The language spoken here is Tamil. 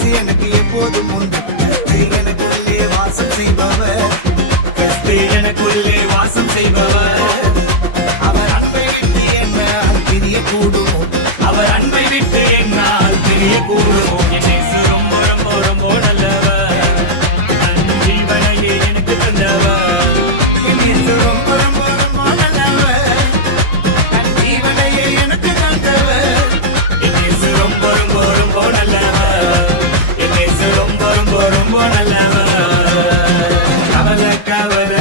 இயேசு எனக்கு எப்போதும் உண்டு. எனக்குள்ளே வாசம் செய்பவர், கிறிஸ்து எனக்குள்ளே வாசம் செய்பவர். அவர் அன்பை விட்டு என்னால் பிரியக்கூடுமோ, அவர் அன்பை விட்டு என்னால் பிரியக்கூடுமோ. என் இயேசு ரொம்ப ரொம்ப ரொம்ப நல்லவர், தன் ஜீவனையே எனக்கு தந்தவர். என் இயேசு ரொம்ப ரொம்ப ரொம்ப நல்லவர், தன் ஜீவனையே எனக்கு தந்தவர். என் இயேசு ரொம்ப ரொம்ப ரொம்ப நல்லவர், என் இயேசு ரொம்ப ரொம்ப ரொம்ப நல்லவர். கவலை கவலை